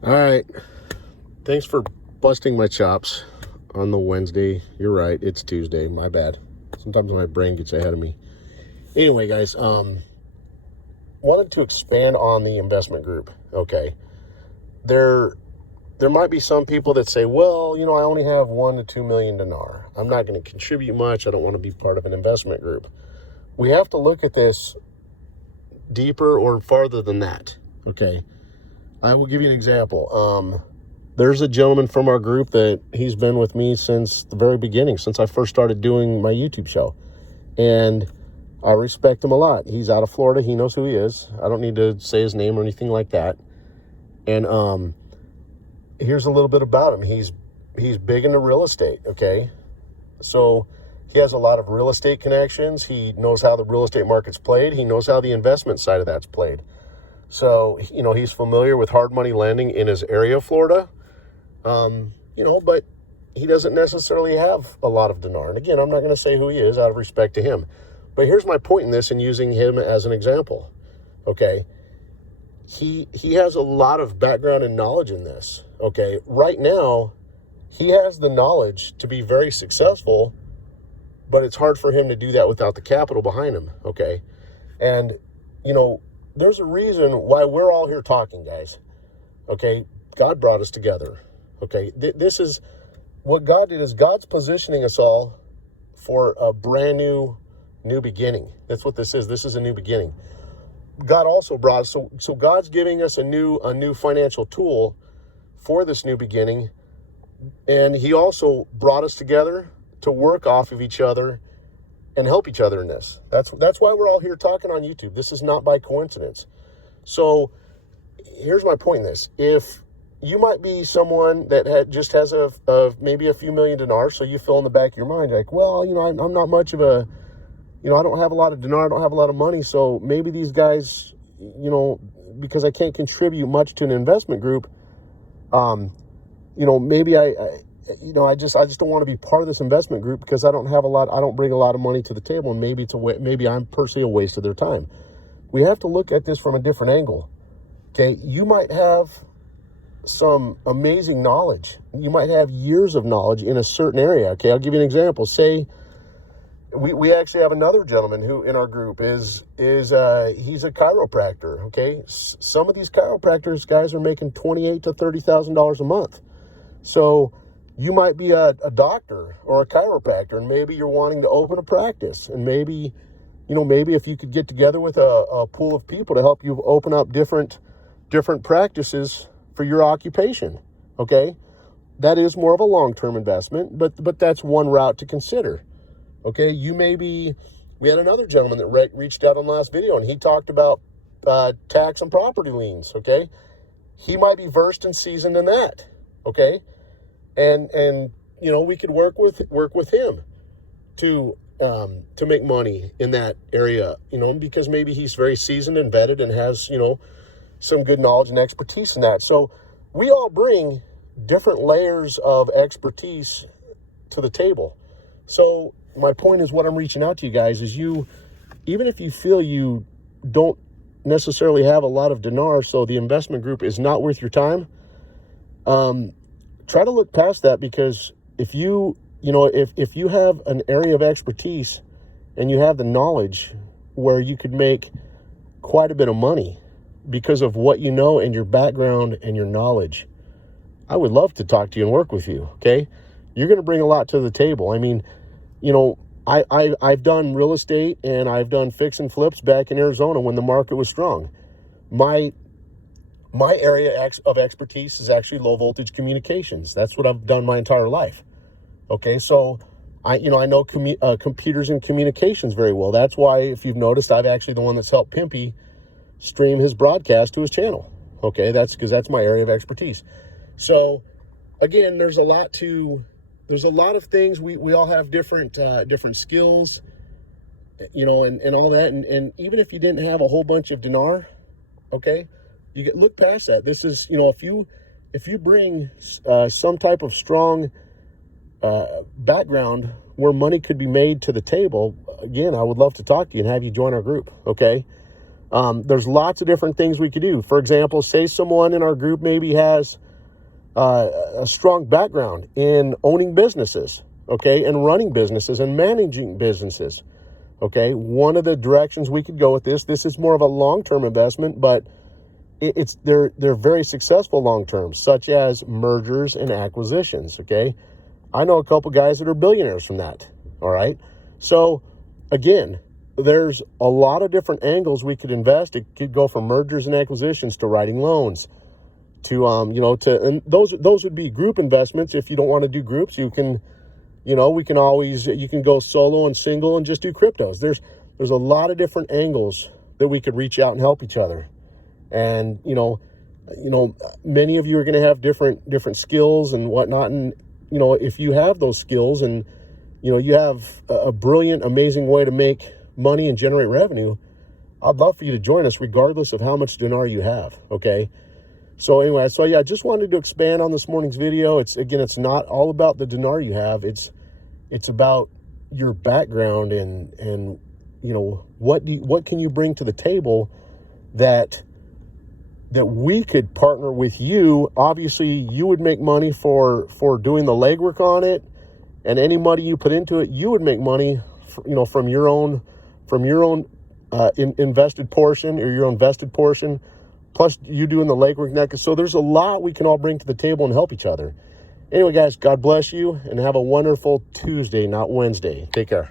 All right. Thanks for busting my chops on the Wednesday. You're right. It's Tuesday. My bad. Sometimes my brain gets ahead of me. Anyway, guys, wanted to expand on the investment group. Okay. There might be some people that say, well, I only have 1 to 2 million dinar. I'm not going to contribute much. I don't want to be part of an investment group. We have to look at this deeper or farther than that. Okay. I will give you an example. There's a gentleman from our group that he's been with me since the very beginning, since I first started doing my YouTube show. And I respect him a lot. He's out of Florida. He knows who he is. I don't need to say his name or anything like that. And here's a little bit about him. He's big into real estate, okay? So he has a lot of real estate connections. He knows how the real estate market's played. He knows how the investment side of that's played. So, he's familiar with hard money lending in his area of Florida, but he doesn't necessarily have a lot of dinar. And again, I'm not going to say who he is out of respect to him. But here's my point in this and using him as an example, okay? He has a lot of background and knowledge in this, okay? Right now, he has the knowledge to be very successful, but it's hard for him to do that without the capital behind him, okay? And, there's a reason why we're all here talking, guys. Okay, God brought us together. Okay, this is what God did. Is God's positioning us all for a brand new beginning. That's what this is. This is a new beginning. God also brought us. So God's giving us a new financial tool for this new beginning, and He also brought us together to work off of each other and help each other in this. That's why we're all here talking on YouTube. This is not by coincidence. So here's my point in this. If you might be someone that just has maybe a few million dinars, so you feel in the back of your mind like, well, I'm not much of a, I don't have a lot of dinar, I don't have a lot of money, so maybe these guys, because I can't contribute much to an investment group, maybe I just don't want to be part of this investment group because I don't bring a lot of money to the table, and maybe I'm personally a waste of their time. We have to look at this from a different angle. Okay, you might have some amazing knowledge. You might have years of knowledge in a certain area. Okay, I'll give you an example. Say we actually have another gentleman who in our group is he's a chiropractor. Okay, some of these chiropractors guys are making $28,000 to $30,000 a month. So you might be a doctor or a chiropractor, and maybe you're wanting to open a practice, and maybe if you could get together with a pool of people to help you open up different practices for your occupation, okay? That is more of a long-term investment, but that's one route to consider, okay? We had another gentleman that reached out on the last video, and he talked about tax and property liens, okay? He might be versed and seasoned in that, okay? And we could work with him to make money in that area, because maybe he's very seasoned and vetted and has, some good knowledge and expertise in that. So we all bring different layers of expertise to the table. So my point is, what I'm reaching out to you guys is, even if you feel you don't necessarily have a lot of dinar, so the investment group is not worth your time, try to look past that, because if you have an area of expertise and you have the knowledge where you could make quite a bit of money because of what you know and your background and your knowledge, I would love to talk to you and work with you, okay? You're going to bring a lot to the table. I mean, I've done real estate and I've done fix and flips back in Arizona when the market was strong. My area of expertise is actually low voltage communications. That's what I've done my entire life. Okay, so I know computers and communications very well. That's why, if you've noticed, I've actually the one that's helped Pimpy stream his broadcast to his channel. Okay, that's because that's my area of expertise. So again, there's a lot of things. We all have different skills, and all that. And even if you didn't have a whole bunch of dinar, okay, you look past that. This is, if you bring some type of strong background where money could be made to the table, again, I would love to talk to you and have you join our group, okay? There's lots of different things we could do. For example, say someone in our group maybe has a strong background in owning businesses, okay, and running businesses and managing businesses, okay. One of the directions we could go with this is more of a long-term investment, but they're very successful long-term, such as mergers and acquisitions, okay. I know a couple guys that are billionaires from that, all right. So again, there's a lot of different angles we could invest. It could go from mergers and acquisitions to writing loans to, and those would be group investments. If you don't want to do groups, you can, you can go solo and single and just do cryptos. There's a lot of different angles that we could reach out and help each other. And, many of you are going to have different skills and whatnot. And, if you have those skills and, you have a brilliant, amazing way to make money and generate revenue, I'd love for you to join us regardless of how much dinar you have. Okay. So anyway, I just wanted to expand on this morning's video. It's not all about the dinar you have. It's about your background and what can you bring to the table that we could partner with you. Obviously, you would make money for doing the legwork on it, and any money you put into it, you would make money, from your own invested portion or your own vested portion, plus you doing the legwork next. So there's a lot we can all bring to the table and help each other. Anyway, guys, God bless you and have a wonderful Tuesday, not Wednesday. Take care.